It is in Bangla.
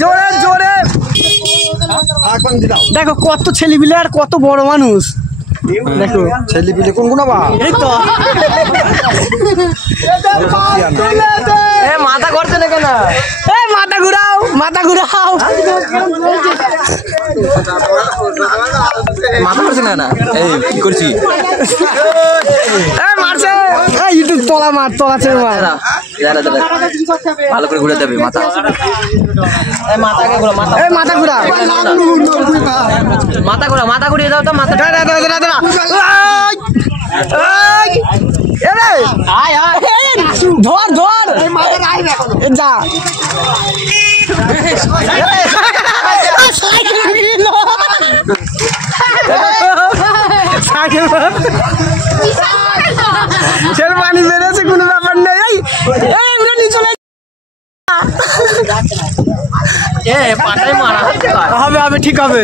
জোরে জোরে দেখো কত ছেলেপিলে আর কত বড় মানুষ দেখো ছেলেপিলে কোন কোন এই তো মাথা করছে না কেন মাথা ঘুরাও মাথা ঘুরাও মাথা করছে না এই কি করছি মারছে ইউটিউব তোলা মার তোলা ছেড়ে মার ভালো করে ঘুরে দেবে মাথা মাথাকে ঘুরা মাথা ঘুরা মাথা ঘুরা মাথা ঘুরিয়ে দাও তো মাথা ধর ধর যা পানি বেড়েছে কোনো ব্যাপার নেই হবে হবে ঠিক হবে।